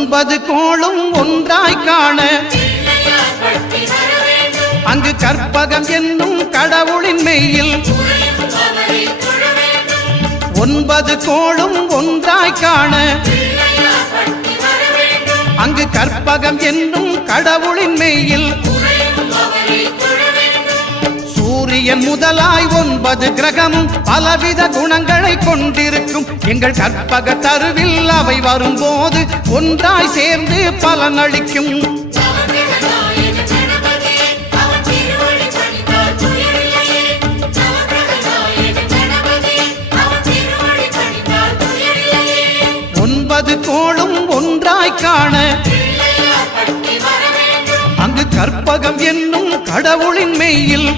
ஒன்பது கோளும் ஒன்றாய் காண அங்கு கற்பகம் என்னும் கடவுளின் மெய்யில் ஒன்பது கோளும் ஒன்றாய் காண அங்கு கற்பகம் என்னும் கடவுளின் மெய்யில் சூரியன் முதலாய் ஒன்பது கிரகமும் பலவித குணங்களை கொண்டிருக்கும் எங்கள் கற்பக தருவில் அவை வரும்போது ஒன்றாய் சேர்ந்து பலனளிக்கும். ஒன்பது கோளும் ஒன்றாய் காண அங்கு கற்பகம் என்னும் கடவுளின் மெய்யில்